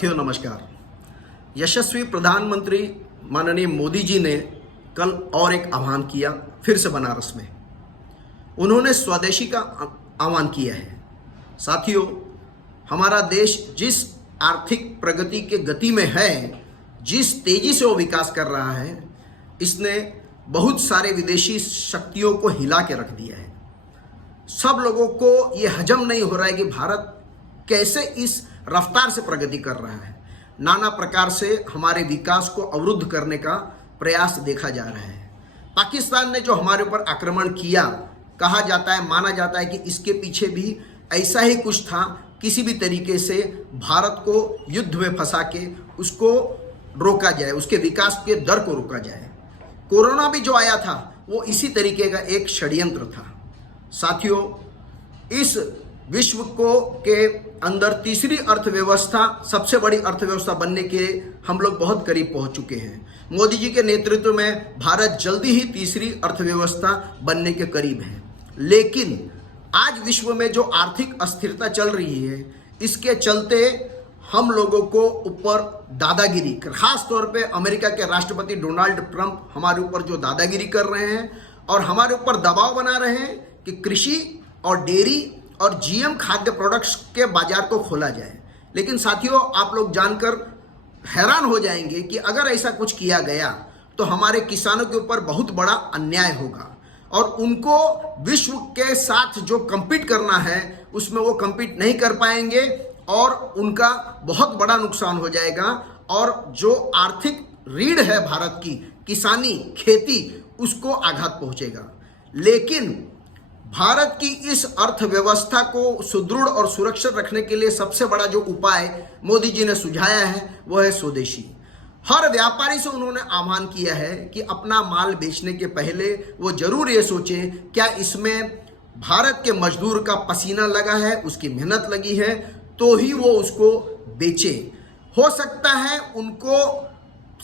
साथियों नमस्कार। यशस्वी प्रधानमंत्री माननीय मोदी जी ने कल और एक आह्वान किया, फिर से बनारस में उन्होंने स्वदेशी का आह्वान किया है। साथियों, हमारा देश जिस आर्थिक प्रगति के गति में है, जिस तेजी से वो विकास कर रहा है, इसने बहुत सारे विदेशी शक्तियों को हिला के रख दिया है। सब लोगों को ये हजम नहीं हो रहा है कि भारत कैसे इस रफ्तार से प्रगति कर रहा है। नाना प्रकार से हमारे विकास को अवरुद्ध करने का प्रयास देखा जा रहा है। पाकिस्तान ने जो हमारे ऊपर आक्रमण किया, कहा जाता है, माना जाता है कि इसके पीछे भी ऐसा ही कुछ था। किसी भी तरीके से भारत को युद्ध में फंसा के उसको रोका जाए, उसके विकास के दर को रोका जाए। कोरोना भी जो आया था वो इसी तरीके का एक षड्यंत्र था। साथियों, इस विश्व को के अंदर तीसरी अर्थव्यवस्था, सबसे बड़ी अर्थव्यवस्था बनने के हम लोग बहुत करीब पहुंच चुके हैं। मोदी जी के नेतृत्व में भारत जल्दी ही तीसरी अर्थव्यवस्था बनने के करीब है। लेकिन आज विश्व में जो आर्थिक अस्थिरता चल रही है, इसके चलते हम लोगों को ऊपर दादागिरी, खास तौर पे अमेरिका के राष्ट्रपति डोनाल्ड ट्रंप हमारे ऊपर जो दादागिरी कर रहे हैं और हमारे ऊपर दबाव बना रहे हैं कि कृषि और डेयरी और जीएम खाद्य प्रोडक्ट्स के बाजार को खोला जाए। लेकिन साथियों, आप लोग जानकर हैरान हो जाएंगे कि अगर ऐसा कुछ किया गया तो हमारे किसानों के ऊपर बहुत बड़ा अन्याय होगा और उनको विश्व के साथ जो compete करना है उसमें वो compete नहीं कर पाएंगे और उनका बहुत बड़ा नुकसान हो जाएगा। और जो आर्थिक रीढ़ है भारत की, किसानी, खेती, उसको आघात पहुंचेगा। लेकिन भारत की इस अर्थव्यवस्था को सुदृढ़ और सुरक्षित रखने के लिए सबसे बड़ा जो उपाय मोदी जी ने सुझाया है वो है स्वदेशी। हर व्यापारी से उन्होंने आह्वान किया है कि अपना माल बेचने के पहले वो जरूर ये सोचे, क्या इसमें भारत के मजदूर का पसीना लगा है, उसकी मेहनत लगी है, तो ही वो उसको बेचे। हो सकता है उनको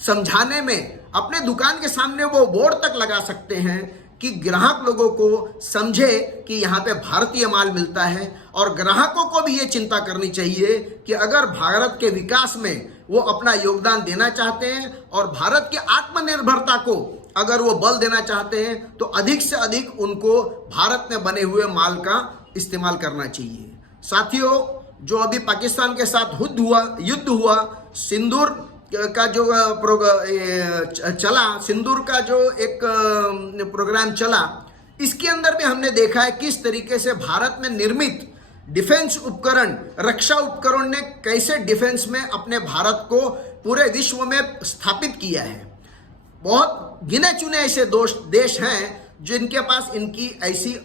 समझाने में अपने दुकान के सामने वो बोर्ड तक लगा सकते हैं कि ग्राहक लोगों को समझे कि यहाँ पे भारतीय माल मिलता है। और ग्राहकों को भी ये चिंता करनी चाहिए कि अगर भारत के विकास में वो अपना योगदान देना चाहते हैं और भारत की आत्मनिर्भरता को अगर वो बल देना चाहते हैं तो अधिक से अधिक उनको भारत में बने हुए माल का इस्तेमाल करना चाहिए। साथियों, जो अभी पाकिस्तान के साथ युद्ध हुआ, सिंदूर का जो सिंदूर का जो एक प्रोग्राम चला, इसके अंदर भी हमने देखा है किस तरीके से भारत में निर्मित डिफेंस उपकरण, रक्षा उपकरण ने कैसे डिफेंस में अपने भारत को पूरे विश्व में स्थापित किया है। बहुत गिने चुने ऐसे देश हैं जिनके पास इनकी ऐसी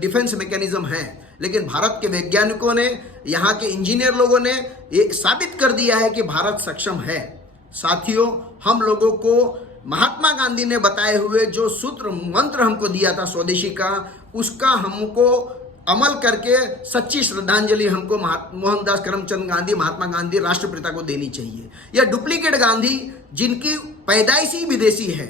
डिफेंस मैकेनिज्म है, लेकिन भारत के वैज्ञानिकों ने, यहाँ के इंजीनियर लोगों ने ये साबित कर दिया है कि भारत सक्षम है। साथियों, हम लोगों को महात्मा गांधी ने बताए हुए जो सूत्र मंत्र हमको दिया था स्वदेशी का, उसका हमको अमल करके सच्ची श्रद्धांजलि हमको मोहनदास करमचंद गांधी, महात्मा गांधी, राष्ट्रपिता को देनी चाहिए। यह डुप्लीकेट गांधी, जिनकी पैदाइश ही विदेशी है,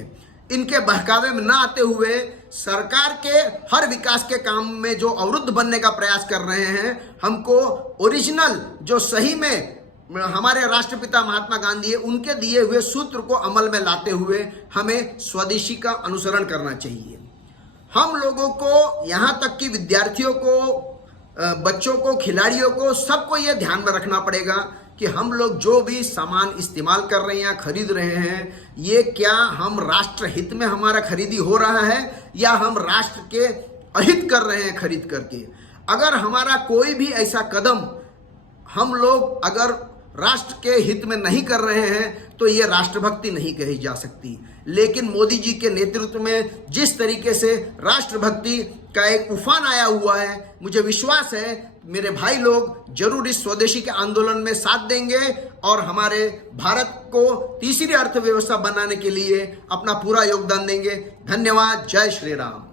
इनके बहकावे में न आते हुए सरकार के हर विकास के काम में जो अवरुद्ध बनने का प्रयास कर रहे हैं, हमको ओरिजिनल जो सही में हमारे राष्ट्रपिता महात्मा गांधी है, उनके दिए हुए सूत्र को अमल में लाते हुए हमें स्वदेशी का अनुसरण करना चाहिए। हम लोगों को, यहाँ तक कि विद्यार्थियों को, बच्चों को, खिलाड़ियों को, सबको ये ध्यान में रखना पड़ेगा कि हम लोग जो भी सामान इस्तेमाल कर रहे हैं या खरीद रहे हैं, ये क्या हम राष्ट्र हित में हमारा खरीदी हो रहा है या हम राष्ट्र के अहित कर रहे हैं खरीद करके। अगर हमारा कोई भी ऐसा कदम हम लोग अगर राष्ट्र के हित में नहीं कर रहे हैं तो ये राष्ट्रभक्ति नहीं कही जा सकती। लेकिन मोदी जी के नेतृत्व में जिस तरीके से राष्ट्रभक्ति का एक उफान आया हुआ है, मुझे विश्वास है मेरे भाई लोग जरूर इस स्वदेशी के आंदोलन में साथ देंगे और हमारे भारत को तीसरी अर्थव्यवस्था बनाने के लिए अपना पूरा योगदान देंगे। धन्यवाद। जय श्री राम।